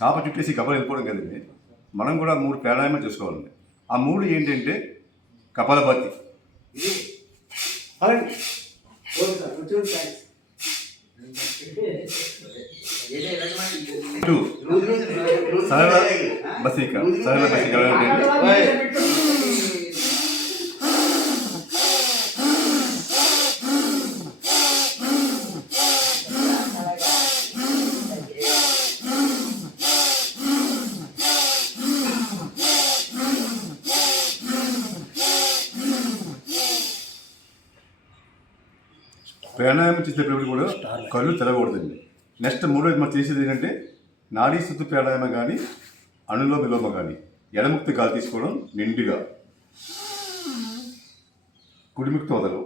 చాప చుట్టేసి కపలు వెళ్ళిపోవడం కదండి. మనం కూడా 3 ప్రాణాయామాలు చేసుకోవాలండి. ఆ 3 ఏంటంటే కపాలభాతి, 2 సరళ భస్త్రిక. సరళ భస్త్రిక ఏంటంటే ప్రాణాయామం చేసేటప్పుడు కూడా కళ్ళు తెరవకూడదండి. నెక్స్ట్ 3వ మనం చేసేది ఏంటంటే నాడీ శుద్ధి ప్రాణాయామం కానీ అనులోమ విలోమ కానీ ఎడముక్తి గాలి తీసుకోవడం నిండుగా, కుడిముక్తి వదలవు.